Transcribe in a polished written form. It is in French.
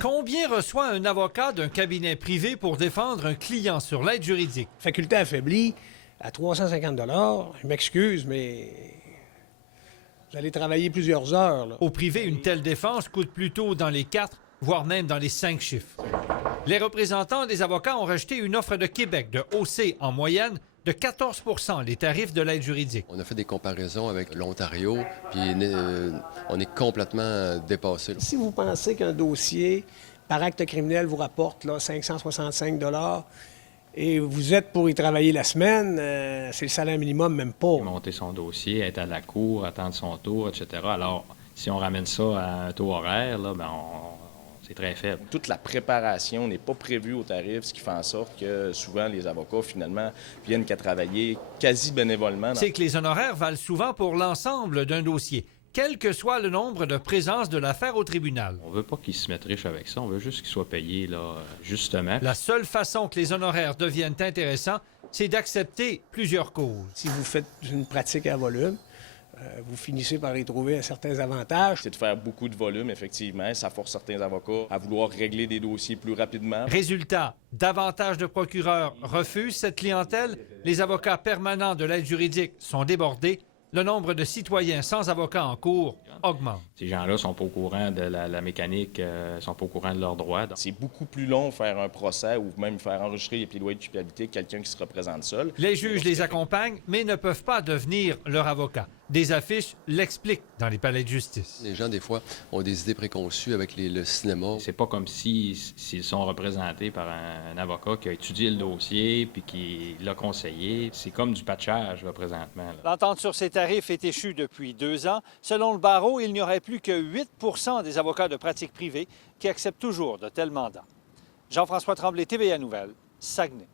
Combien reçoit un avocat d'un cabinet privé pour défendre un client sur l'aide juridique? Faculté affaiblie à 350 $. Je m'excuse, mais vous allez travailler plusieurs heures, là. Au privé, une telle défense coûte plutôt dans les 4, voire même dans les 5 chiffres. Les représentants des avocats ont rejeté une offre de Québec de hausser en moyenne de 14 % les tarifs de l'aide juridique. On a fait des comparaisons avec l'Ontario, puis on est complètement dépassé. Si vous pensez qu'un dossier par acte criminel vous rapporte là, 565 $ et vous êtes pour y travailler la semaine, c'est le salaire minimum, même pas. Monter son dossier, être à la cour, attendre son tour, etc. Alors, si on ramène ça à un taux horaire, là, c'est très faible. Toute la préparation n'est pas prévue au tarif, ce qui fait en sorte que souvent les avocats, finalement, viennent qu'à travailler quasi bénévolement. C'est que les honoraires valent souvent pour l'ensemble d'un dossier, quel que soit le nombre de présences de l'affaire au tribunal. On veut pas qu'ils se mettent riches avec ça, on veut juste qu'ils soient payés, là, justement. La seule façon que les honoraires deviennent intéressants, c'est d'accepter plusieurs causes. Si vous faites une pratique à volume, vous finissez par y trouver un certain avantage. C'est de faire beaucoup de volume, effectivement. Ça force certains avocats à vouloir régler des dossiers plus rapidement. Résultat, davantage de procureurs refusent cette clientèle, les avocats permanents de l'aide juridique sont débordés, le nombre de citoyens sans avocat en cours augmente. Ces gens-là sont pas au courant de la mécanique, sont pas au courant de leurs droits. C'est beaucoup plus long faire un procès ou même faire enregistrer les plaidoyers de culpabilité que quelqu'un qui se représente seul. Les juges les accompagnent, mais ne peuvent pas devenir leur avocat. Des affiches l'expliquent dans les palais de justice. Les gens, des fois, ont des idées préconçues avec le cinéma. C'est pas comme s'ils sont représentés par un avocat qui a étudié le dossier puis qui l'a conseillé. C'est comme du patchage, là, présentement. Là. L'entente sur ces tarifs est échue depuis 2 ans. Selon le barreau, il n'y aurait plus que 8 % des avocats de pratique privée qui acceptent toujours de tels mandats. Jean-François Tremblay, TVA Nouvelles, Saguenay.